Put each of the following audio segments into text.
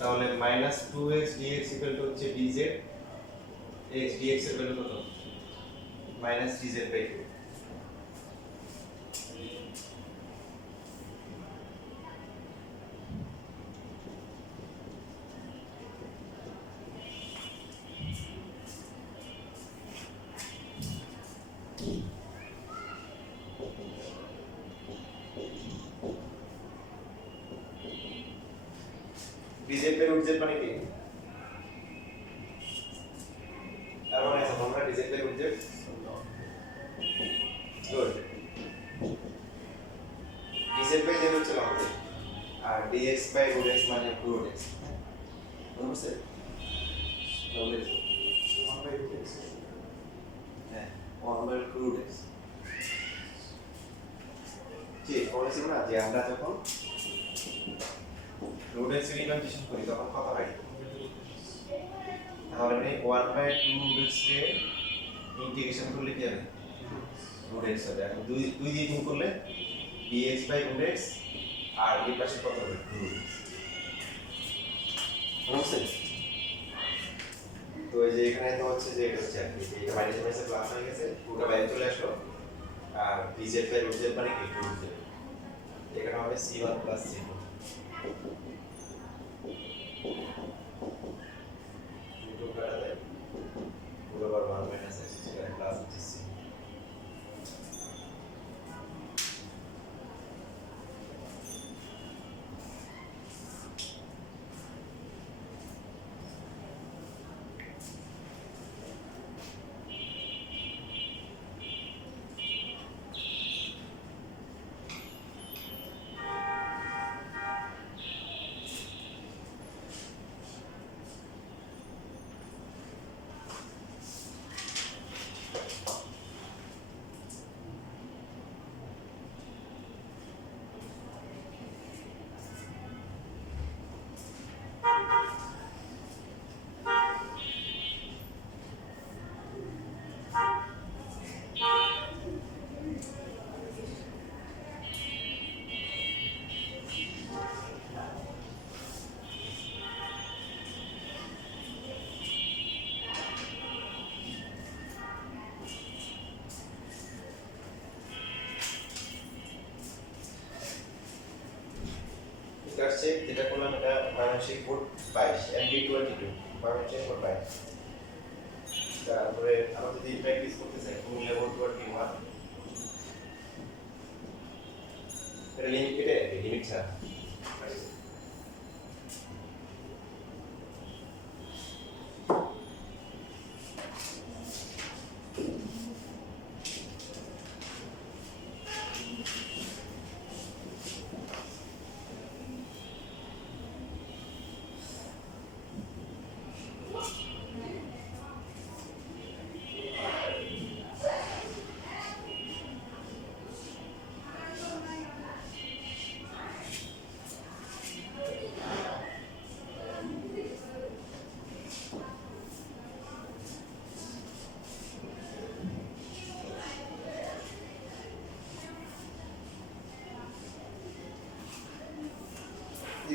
তাহলে minus 2x dx equal to হচ্ছে dz, x dx এর ভ্যালু কত? Minus dz by 2। dz by root z মানে কি? তার মানে আছে আমরা dz by root z good. dz by z হচ্ছে লম্ব, আর dx বাই root x মানে root x। বুঝতে তাহলে 1 বাই root x, হ্যাঁ 1 বাই root x। ঠিক বলেছি না যে আমরা যখন root x এর ইকুয়েশন করি তখন কত হয়? তাহলে আমি 1 বাই 2 root x কে ইন্টিগ্রেশন করলে কি হবে? root x হবে। এখন 2 দিয়ে গুণ করলে dx বাই root x, আর এই পাশে কত হবে? root x। বুঝছেন? তো এই যে এখানে তো হচ্ছে যে এটা হচ্ছে আর কি, এটা মাইনাস মাইনাসে প্লাস হয়ে গেছে, পুরোটা বাইরে চলে আসলো, আর dz বাই root z মানে কি? root z। এখানে হবে c1 প্লাস c2। দুটো কাটা যায়, পুরো বার 1 মাইনাস x স্কয়ার প্লাস হচ্ছে c। আসছে যেটা করলাম এটা মাইনাসিক ফুট 22 MD22 মাইনাসিক ফুট 22। তারপরে আমরা যদি প্র্যাকটিস করতে চাই কোন লেভেল টু আর কি 1 এটা লিমিট কেটে লিমিট ছাড়া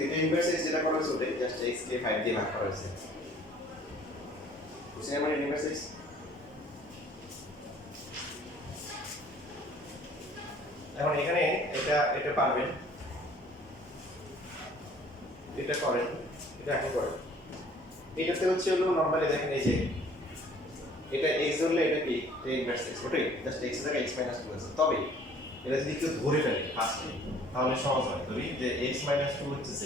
এটা ইনভার্স এক্স যেটা করা হয়েছে ওটাই জাস্ট x কে 5 দিয়ে ভাগ করা হয়েছে। বুঝছেন মানে ইনভার্স এক্স এখন এখানে এটা পারবেন, এটা করেন, এটা এখন করেন। এটাতে হচ্ছে হলো নরমালি দেখেন এই যে এটা x ধরলে এটা কি এটা ইনভার্স এক্স, ওটাই জাস্ট x এর জায়গায় x 2 আছে। তবে এটা যদি কেউ ধরে ফেলে ফার্স্টে তাহলে সহজ হয়। ধরি যে x 2 হচ্ছে z,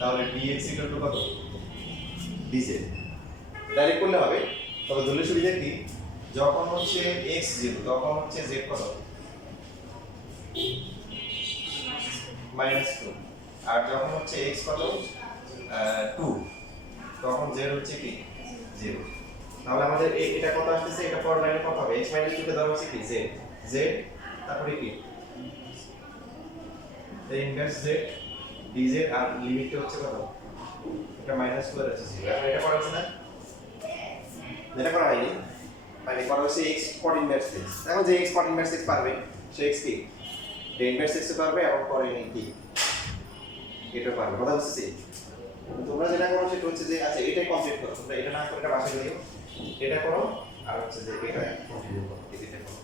তাহলে dx কত? dz ডাইরেক্ট করলে হবে। তবে ধরলে সুবিধা কি, যখন হচ্ছে x 0 তখন হচ্ছে z কত? -2, আর যখন হচ্ছে x কত 2 তখন z হচ্ছে কি 0। তাহলে আমাদের এটা কত আসছে, এটা পরের লাইনে কত হবে? x 2 কে ধরা হচ্ছে কি z, তারপরে কি the inverse z dz, আর লিমিটটা হচ্ছে কত? এটা -2 আছে 0। এখন এটা করা হচ্ছে না, এটা করা হয়নি, মানে করা হচ্ছে x cot inverse x। এখন যে x cot inverse x পারবে সে x কি tan inverse x পারবে, এবং পরে কি এটা পারবে। কথা বুঝছেন? তোমরা যেটা করো সেটা হচ্ছে যে আচ্ছা এটাই কমপ্লিট করো, তোমরা এটা না করে এটা বাসায় দিও, এটা করো আর হচ্ছে যে এটা কন্টিনিউ করো, এই দুইটা করো।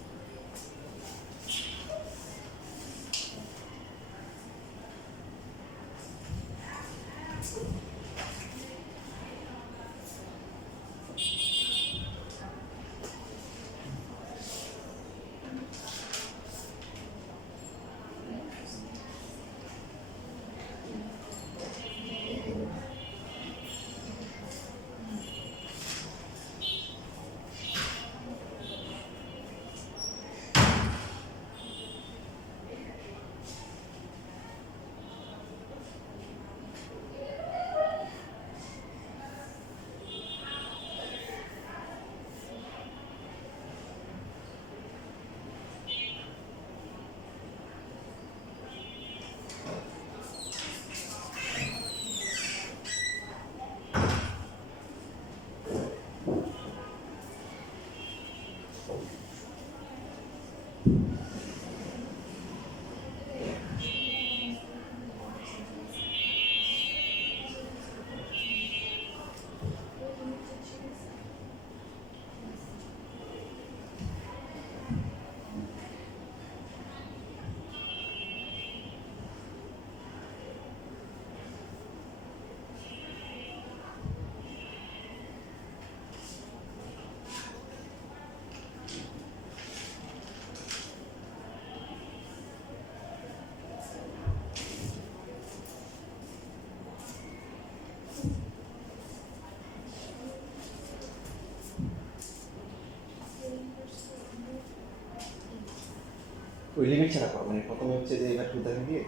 ওই লিমিট ছাড়া করো, মানে প্রথমে হচ্ছে যে এবার টু দিয়ে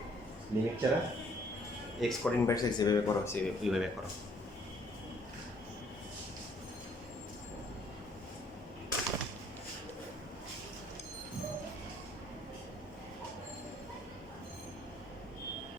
লিমিট ছাড়া এক্স কোড ইনভার্স এক্স যেভাবে করো ওইভাবে করো।